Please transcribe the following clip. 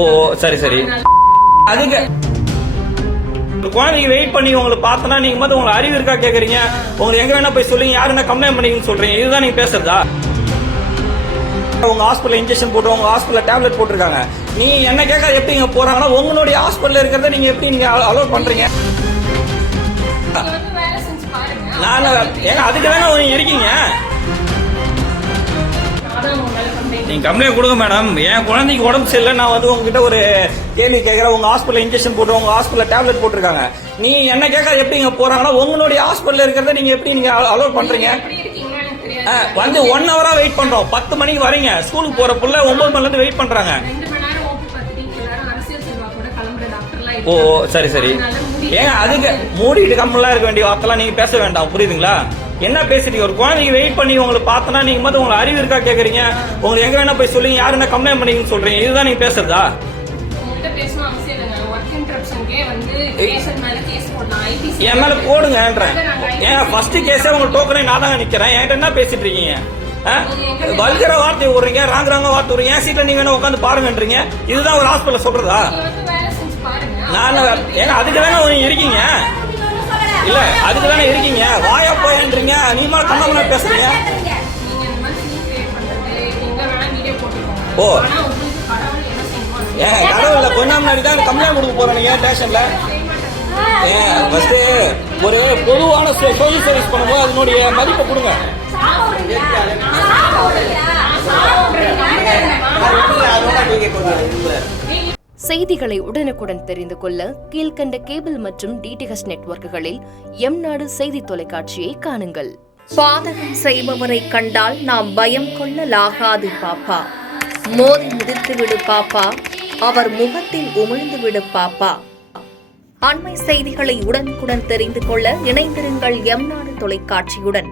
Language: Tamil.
ஓ சரி சரி. அதுக்கு குழந்தைங்க வெயிட் பண்ணி உங்களுக்கு பார்த்தனா நீங்க மட்டும் உங்களுக்கு அறிவு இருக்கா கேக்குறீங்க. உங்களுக்கு எங்க வேணா போய் சொல்லுங்க, யாரு என்ன கம்ப்ளைண்ட் பண்ணீங்கன்னு சொல்றீங்க. இதுதான் நீங்க பேசுறதா? உங்க ஹாஸ்பிட்டல் இன்ஜெக்ஷன் போட்டு உங்க ஹாஸ்பிட்டல் டேப்லெட் போட்டிருக்காங்க. நீ என்ன கேட்க எப்படி இங்க போறாங்கன்னா உங்களுடைய ஹாஸ்பிட்டல் இருக்கிறத நீங்க எப்படி நீங்க அலோவ் பண்றீங்க? நான் ஏங்க அதுக்கு தானே நீங்க இருக்கீங்க. நீங்க கம்ப்ளைண்ட் கொடுங்க மேடம். என் குழந்தைக்கு உடம்பு சரியில்லை, நான் வந்து உங்ககிட்ட ஒரு கேள்வி கேட்கிறேன். உங்க ஹாஸ்பிட்டல் இன்ஜெக்ஷன் போட்டு உங்க ஹாஸ்பிட்டல் டேப்லெட் போட்டிருக்காங்க. நீ என்ன கேட்க எப்படி இங்க போறாங்கன்னா உங்களுடைய ஹாஸ்பிட்டல் இருக்கிறத நீங்க எப்படி நீங்க அலோவ் பண்றீங்க? வந்து 1 ஹவரா வெயிட் பண்றோம். 10 மணிக்கு வரீங்க. ஸ்கூலுக்கு போற புள்ள 9 மணில இருந்து வெயிட் பண்றாங்க. ஓ சரி சரி. ஏங்க அதுக்கு மூடிட்டு கம்மெல்லாம் இருக்க வேண்டிய வார்த்தைலாம் நீங்க பேச வேண்டாம், புரியுதுங்களா? என்ன பேசுறீங்க? ஒரு குழந்தைக்கு வெயிட் பண்ணி உங்களுக்கு பார்த்தனா நீங்க மட்டும் உங்களுக்கு அறிவு இருக்கா கேக்குறீங்க. உங்களுக்கு எங்க வேணா போய் சொல்லுங்க, யாரு என்ன கம்ப்ளைண்ட் பண்ணீங்கன்னு சொல்றீங்க. இதுதான் நீங்க பேசுறதா? என் மேல போடுங்கன்றேன். ஏன் ஃபர்ஸ்ட் கேஸே உங்க டோக்கனே நான் தான் நிக்கிறேன். என்கிட்ட என்ன பேசிட்டு இருக்கீங்க? வல்கர வார்த்தை விடுறீங்க, ராங்க வார்த்தை விடுறீங்க. என் சீட்ல நீங்க வேணா உட்காந்து பாருங்கன்றீங்க. இதுதான் ஒரு ஹாஸ்பிட்டல் சொல்றதா? நான் ஏங்க அதுக்கு தானே நீங்க இருக்கீங்க. இல்ல அதுக்கு தானே இருக்கீங்க. வாயா போயின்றீங்க. நீ மேல கண்ணாம பேசுறீங்க. ஓ ஏன் கடவுள்ல கொஞ்ச முன்னாடி தான் கம்ப்ளைண்ட் கொடுக்க போறேன் நீங்க ஸ்டேஷன்ல. ஃபர்ஸ்ட் ஒரு பொதுவான சோஷியல் சர்வீஸ் பண்ணும்போது அதனுடைய மதிப்பை கொடுங்க. செய்திகளை உடனுக்குடன் தெரிந்து கொள்ள கீழ்கண்ட கேபிள் மற்றும் டிடிஹெச் நெட்வொர்க்குகளில் எம்நாடு செய்தி தொலைக்காட்சியை காணுங்கள். பாதகம் செய்பவரை கண்டால் நாம் பயம் கொள்ளலாகாது பாப்பா. மோதி மிதித்துவிடு பாப்பா, அவர் முகத்தில் உமிழ்ந்துவிடு பாப்பா. அண்மை செய்திகளை உடனுக்குடன் தெரிந்து கொள்ள இணைந்திருங்கள் எம்நாடு தொலைக்காட்சியுடன்.